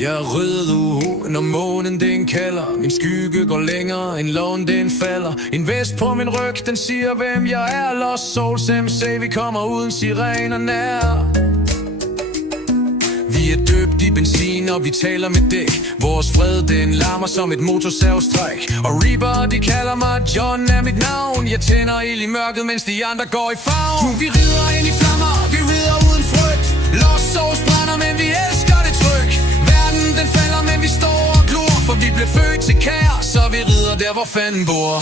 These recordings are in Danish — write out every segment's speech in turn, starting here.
Jeg er rød når månen den kalder. Min skygge går længere end loven den falder. En vest på min ryg, den siger hvem jeg er. Lost Souls MC, vi kommer uden sirener nær. Vi er døbt i benzin, og vi taler med dæk. Vores fred, den larmer som et motorsavstræk. Og Reaper, de kalder mig John er mit navn. Jeg tænder ild i mørket, mens de andre går i favn. Vi rider ind i flammer, vi rider uden frygt. Lost Souls brænder, men vi elsker det tryk. Verden, den falder, men vi står og glor. For vi blev født til kaos, så vi rider der, hvor fanden bor.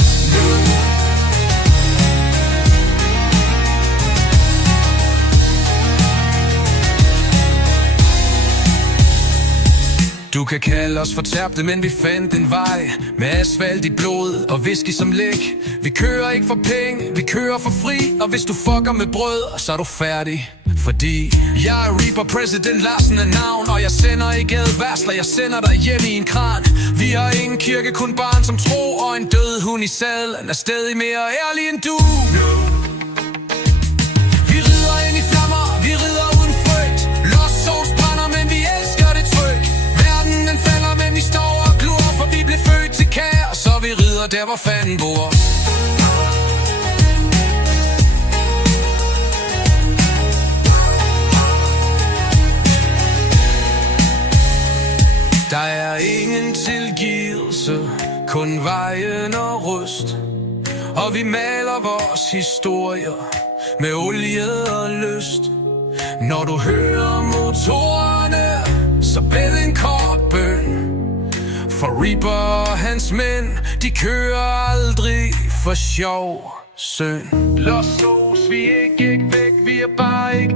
Du kan kalde os fortabte, men vi fandt en vej. Med asfalt i blod og whisky som læg. Vi kører ikke for penge, vi kører for fri. Og hvis du fucker med brød, så er du færdig. Fordi jeg er Reaper, President Larsen er navn. Og jeg sender ikke advarsler, jeg sender dig hjem i en kran. Vi har ingen kirke, kun barn som tro. Og en død hund i sadlen er stadig mere ærlig end du. Vi rider ind i flammer, vi rider uden frygt. Lost Souls brænder, men vi elsker det tryk. Den falder, men vi står og glor. For vi blev født til kaos, så vi rider der, hvor fanden bor. Der er ingen tilgivelse, kun vejen og rust. Og vi maler vores historier med olie og lyst. Når du hører motorerne, så bed en kort bøn. For Reaper og hans mænd, de kører aldrig for sjov, søn. Lost Souls, vi er ikke væk, vi er bare ikke